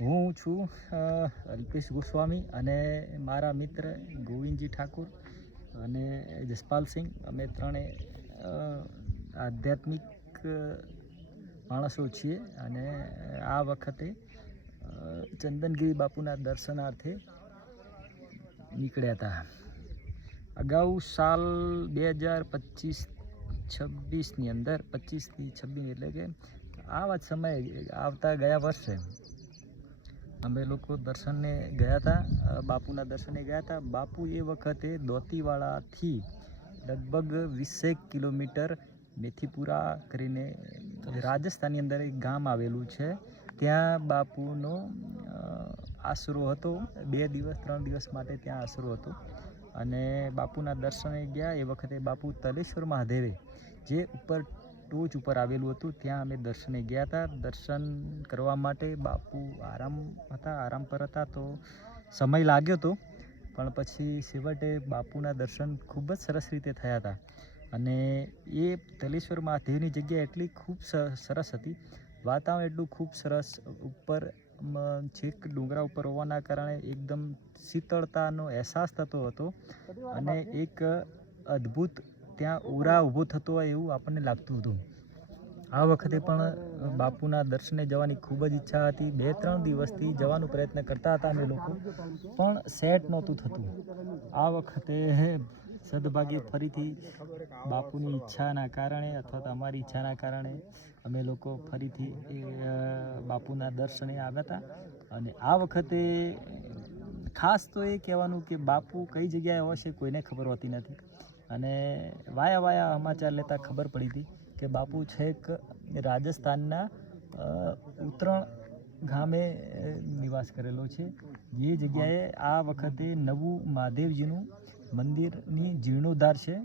હું છું અલ્પેશ ગોસ્વામી અને મારા મિત્ર ગોવિંદજી ઠાકુર અને જસપાલસિંહ. અમે ત્રણે આધ્યાત્મિક માણસો છીએ અને આ વખતે ચંદનગીરી બાપુના દર્શનાર્થે નીકળ્યા હતા. અગાઉ સાલ 2025-26ની અંદર 25થી 26 એટલે કે આવા જ સમયે આવતા ગયા વર્ષે અમે લોકો દર્શને ગયા હતા, બાપુના દર્શને ગયા હતા. બાપુ એ વખતે દોતીવાડાથી લગભગ 20 કિલોમીટર મેથીપુરા કરીને રાજસ્થાનની અંદર એક ગામ આવેલું છે, ત્યાં બાપુનો આશરો હતો. 2 દિવસ 3 દિવસ માટે ત્યાં આશરો હતો અને બાપુના દર્શને ગયા. એ વખતે બાપુ તલેશ્વર મહાદેવે જે ઉપર ટોચ ઉપર આવેલું હતું ત્યાં અમે દર્શને ગયા હતા. દર્શન કરવા માટે બાપુ આરામ પર હતા તો સમય લાગ્યો હતો, પણ પછી છેવટે બાપુના દર્શન ખૂબ જ સરસ રીતે થયા હતા. અને એ તલેશ્વર મહાદેવની જગ્યા એટલી ખૂબ સરસ હતી, વાતાવરણ એટલું ખૂબ સરસ, ઉપર છેક ડુંગરા ઉપર હોવાના કારણે એકદમ શીતળતાનો અહેસાસ થતો હતો અને એક અદ્ભુત ત્યાં ઓરા ઊભો થતો હોય એવું આપણને લાગતું હતું. આ વખતે પણ બાપુના દર્શને જવાની ખૂબ જ ઈચ્છા હતી. 2-3 દિવસથી જવાનો પ્રયત્ન કરતા હતા અમે લોકો, પણ સેટ નહોતું થતું. આ વખતે સદભાગ્યે ફરીથી બાપુની ઈચ્છાના કારણે અથવા તો અમારી ઈચ્છાના કારણે અમે લોકો ફરીથી બાપુના દર્શને આવ્યા હતા. અને આ વખતે ખાસ તો એ કહેવાનું કે બાપુ કઈ જગ્યાએ હશે કોઈને ખબર હોતી નથી. અને વાયા સમાચાર લેતા ખબર પડી હતી કે બાપુ છેક રાજસ્થાનના ઉત્તરણ ગામે નિવાસ કરેલો છે. જે જગ્યાએ આ વખતે નવું મહાદેવજીનું મંદિરની જીર્ણોદ્ધાર છે,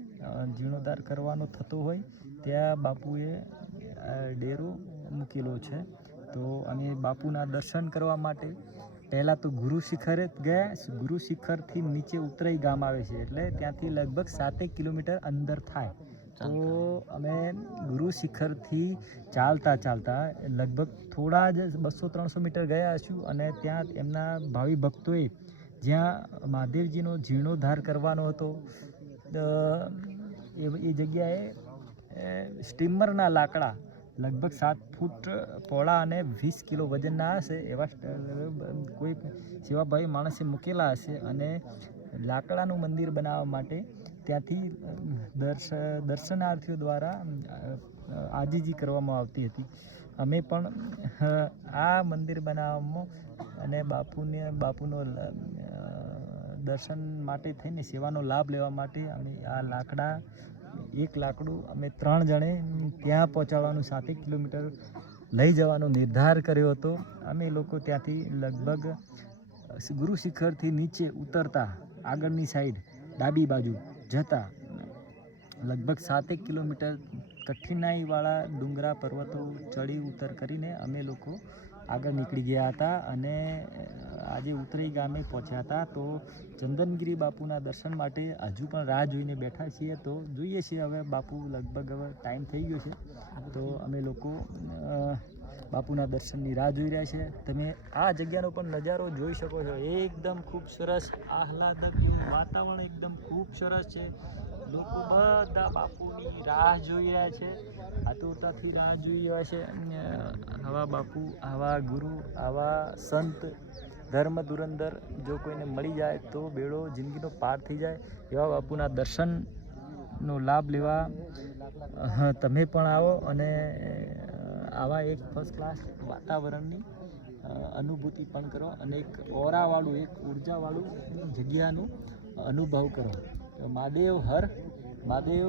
જીર્ણોદ્ધાર કરવાનો થતો હોય ત્યાં બાપુએ ડેરો મૂકેલો છે. તો અમે બાપુના દર્શન કરવા માટે પહેલાં તો ગુરુ શિખરે ગયા. ગુરુ શિખરથી નીચે ઉતરાઈ ગામ આવે છે, એટલે ત્યાંથી લગભગ 7 કિલોમીટર અંદર થાય. તો અમે ગુરુ શિખરથી ચાલતા લગભગ થોડા જ 200-300 મીટર ગયા હશું અને ત્યાં એમના ભાવિ ભક્તોએ જ્યાં મહાદેવજીનો જીર્ણોદ્ધાર કરવાનો હતો એ જગ્યાએ સ્ટીમરના લાકડા લગભગ 7 ફૂટ પહોળા અને 20 કિલો વજનના હશે એવા કોઈ સેવાભાવી માણસે મૂકેલા હશે અને લાકડાનું મંદિર બનાવવા માટે ત્યાંથી દર્શનાર્થીઓ દ્વારા આજીજી કરવામાં આવતી હતી. અમે પણ આ મંદિર બનાવવામાં અને બાપુનો દર્શન માટે થઈને સેવાનો લાભ લેવા માટે અમે આ એક લાકડું અમે 3 જણે ત્યાં પહોંચાડવાનું 7 કિલોમીટર લઈ જવાનો નિર્ધાર કર્યો હતો. અમે લોકો ત્યાંથી લગભગ ગુરુ શિખરથી નીચે ઉતરતા આગળની સાઈડ ડાબી બાજુ જતા લગભગ 7 કિલોમીટર કઠિનાઈવાળા ડુંગરા પર્વતો ચડી ઉતર કરીને અમે લોકો આગળ નીકળી ગયા હતા અને આજે ઉતરાઈ ગામે પહોંચ્યા હતા. તો ચંદનગીરી બાપુના દર્શન માટે હજુ પણ રાહ જોઈને બેઠા છીએ. તો જોઈએ છીએ હવે બાપુ લગભગ હવે ટાઈમ થઈ ગયો છે તો અમે લોકો બાપુના દર્શનની રાહ જોઈ રહ્યા છે. તમે આ જગ્યાનો પણ નજારો જોઈ શકો છો. એકદમ ખૂબ સરસ આહલાદક વાતાવરણ, એકદમ ખૂબ સરસ છે. લોકો બધા બાપુની રાહ જોઈ રહ્યા છે, આતુરતાથી રાહ જોઈ રહ્યા છે. આવા બાપુ, આવા ગુરુ, આવા સંત, ધર્મ ધુરંધર જો કોઈને મળી જાય તો બેડો જિંદગીનો પાર થઈ જાય. એવા બાપુના દર્શનનો લાભ લેવા તમે પણ આવો અને આવા એક ફર્સ્ટ ક્લાસ વાતાવરણની અનુભૂતિ પણ કરો અને એક ઓરાવાળું, એક ઉર્જાવાળું જગ્યાનું અનુભવ કરો. મહાદેવ હર મહાદેવ.